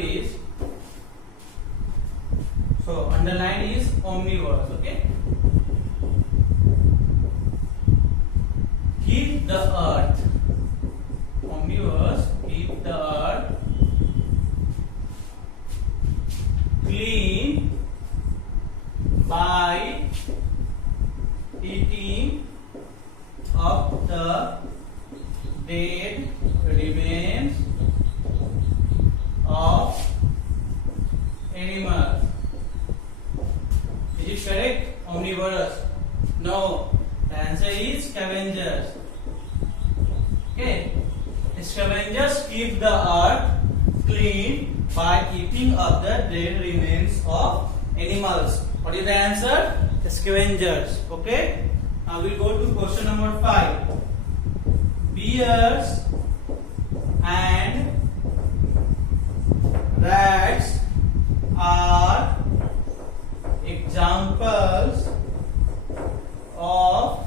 is, so underline is omnivorous. Okay, keep the earth, omnivorous, keep the earth clean by eating up the dead remains of animals. Is it correct? Omnivorous? No. The answer is scavengers. Okay. Scavengers keep the earth clean by eating up the dead remains of animals. What is the answer? Scavengers. Okay. Now we will go to question number 5. Bears and rats are examples of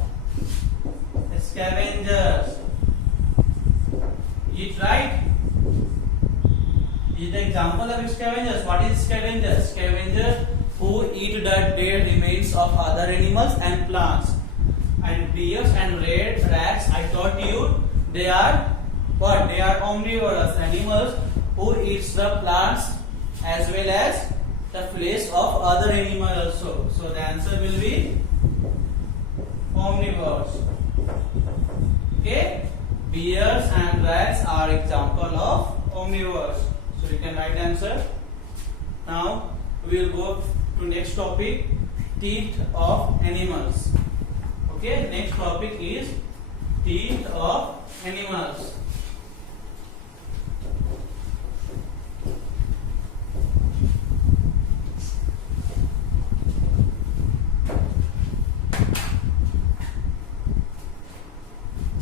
scavengers. Is it right? Is the example of scavengers? What is scavengers? Scavengers who eat the dead remains of other animals and plants. And bears and rats, I taught you, they are what? They are omnivorous animals who eats the plants as well as the flesh of other animals also. So the answer will be omnivores. Okay, bears and rats are example of omnivores. So you can write answer. Now we will go to next topic, teeth of animals. Okay, next topic is teeth of animals.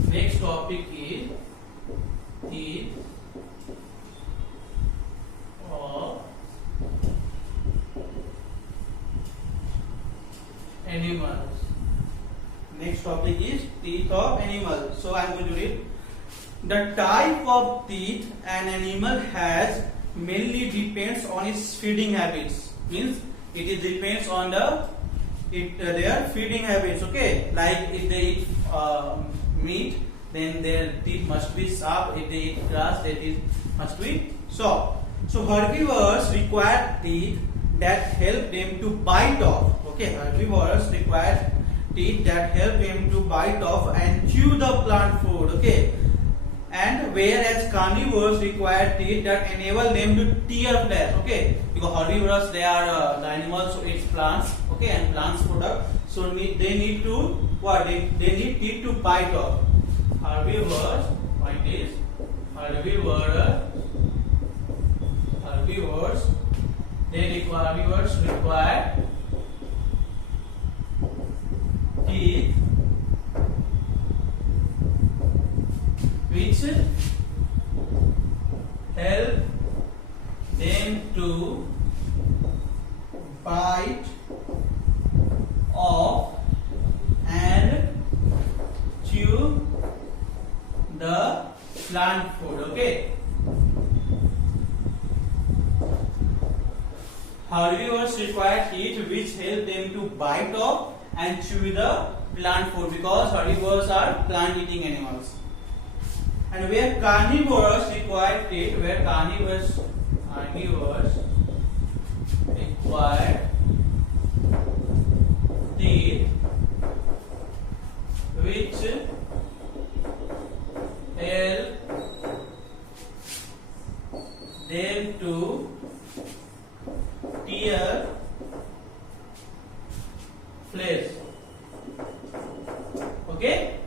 Next topic is teeth of animals. Next topic is teeth of animals. So I am going to read. The type of teeth an animal has mainly depends on its feeding habits. Means it depends on their feeding habits. Okay, like if they eat meat, then their teeth must be sharp. If they eat grass, their teeth must be soft. So herbivores require teeth that help them to bite off. Okay, herbivores require teeth that help them to bite off and chew the plant food. Okay, and whereas carnivores require teeth that enable them to tear flesh. Okay, because herbivores, they are the animals who eat plants. Okay, and plants product. So they need to what? They need teeth to bite off. Herbivores, like this. Herbivores, herbivores require teeth which help them to bite off and chew the plant food. Okay, herbivores require teeth which help them to bite off and chew the plant food, because herbivores are plant eating animals. And where carnivores require teeth, carnivores require teeth which help them to tear flesh. Okay,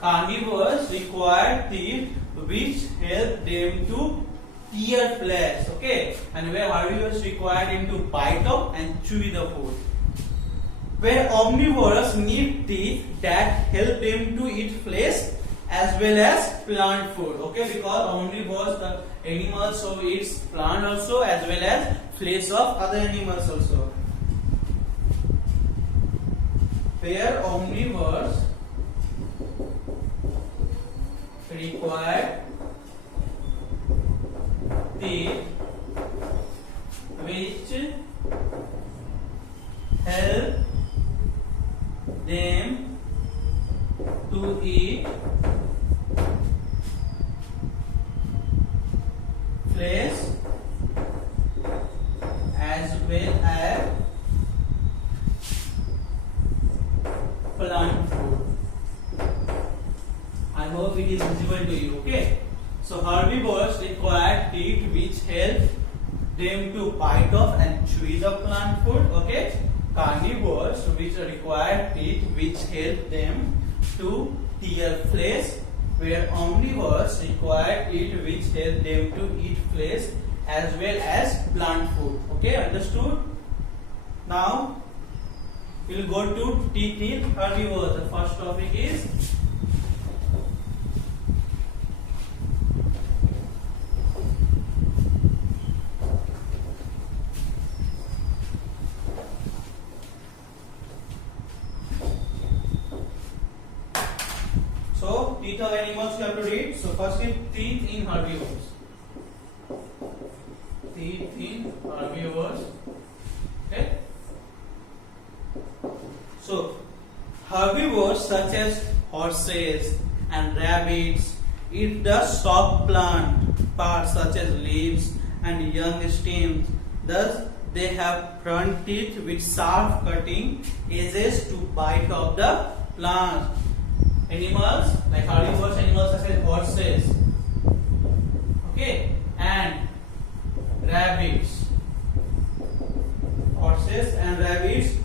carnivores require teeth which help them to tear flesh. Okay, and where herbivores require them to bite off and chew the food. Where omnivores need teeth that help them to eat flesh as well as plant food. Okay, because omnivores, the animals who eats plant also as well as flesh of other animals also. Where omnivores require teeth which help them to eat flesh as well as plant food. I hope it is visible to you. Okay. So herbivores require teeth which help them to bite off and chew the plant food. Okay. Carnivores which require teeth which help them to tear flesh, where omnivores require teeth which help them to eat flesh as well as plant food. Okay, understood? Now we will go to teeth in herbivores. The first topic is teeth of animals you have to read. So first is teeth in herbivores. Teeth in herbivores. Okay. So herbivores such as horses and rabbits eat the soft plant parts such as leaves and young stems. Thus they have front teeth with sharp cutting edges to bite off the plant. Animals like herbivores, animals such as horses, okay, and rabbits. Horses and rabbits,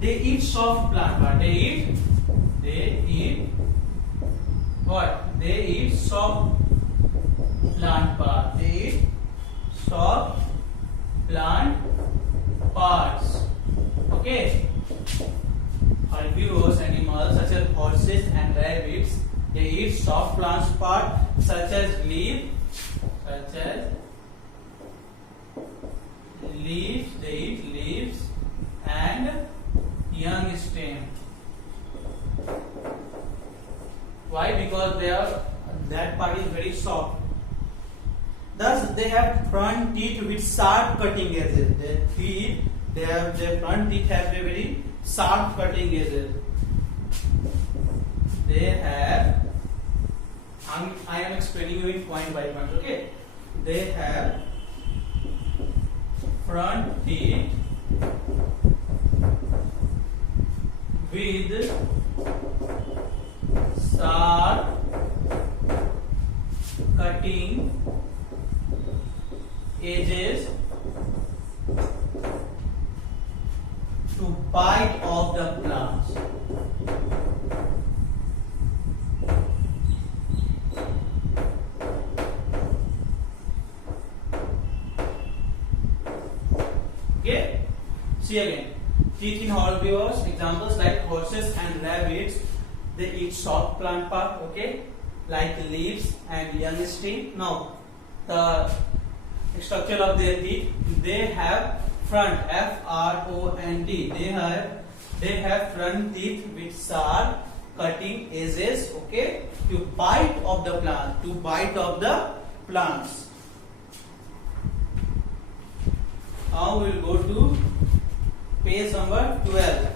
they eat soft plant, but they eat what? They eat soft plant part. They eat soft plant parts. Okay. Herbivores animals such as horses and rabbits, they eat soft plant part such as leaves, they eat leaves and young stem. Why? Because that part is very soft. Thus they have front teeth with sharp cutting edges. Their front teeth have a very sharp cutting edges. They have, I am explaining you in point by point. Okay, they have front teeth with sharp cutting edges to bite off the plants. Okay, see again. Teeth in herbivores, examples like horses and rabbits, they eat soft plant part, okay, like leaves and young stem. Now, the structure of their teeth, they have front, F-R-O-N-T. They have front teeth with sharp cutting edges, okay, to bite of the plants. Now we will go to page number 12.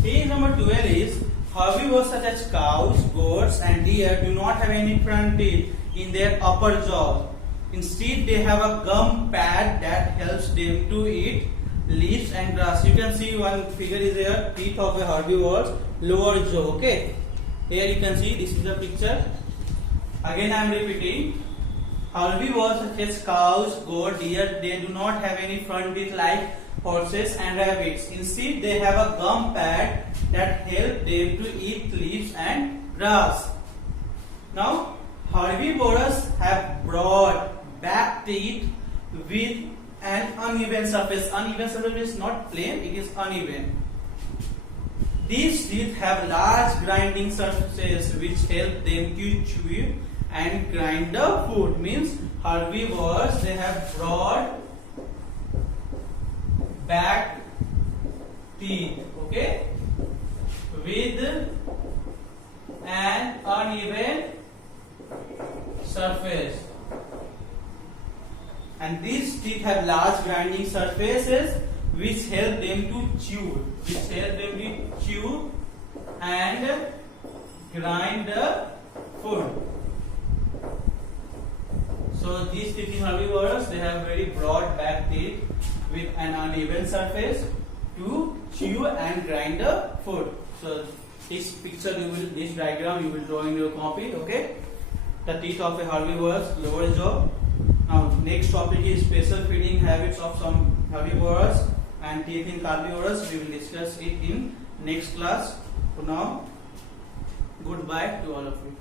Page number 12 is herbivores such as cows, goats and deer do not have any front teeth in their upper jaws. Instead, they have a gum pad that helps them to eat leaves and grass. You can see one figure is here, teeth of a herbivore's lower jaw. Okay, here you can see this is the picture. Again, I am repeating. Herbivores such as cows, goat, deer, they do not have any front teeth like horses and rabbits. Instead, they have a gum pad that help them to eat leaves and grass. Now, herbivores have broad back teeth with an uneven surface. Uneven surface is not plain, it is uneven. These teeth have large grinding surfaces which help them to chew and grind the food. Means herbivores, they have broad back teeth, okay, with an uneven surface. And these teeth have large grinding surfaces which help them to chew, and grind the food. So these teeth in herbivores, they have very broad back teeth with an uneven surface to chew and grind the food. So this picture this diagram you will draw in your copy, okay? The teeth of a herbivore's lower jaw. Now next topic is special feeding habits of some herbivores and teeth in carnivores. We will discuss it in next class. For now, goodbye to all of you.